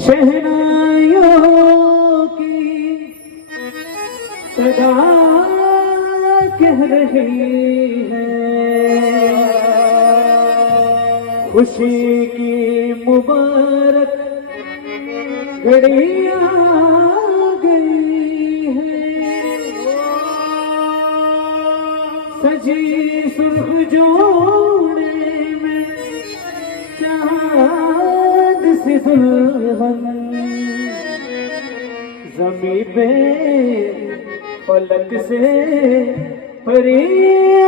शहनाइयों की सदा कह रही है, खुशी की मुबारक घड़ी आ गई है। सजी सुर्ख जोड़े में चांद सी दुल्हन, ज़मीं पे फलक से परी आ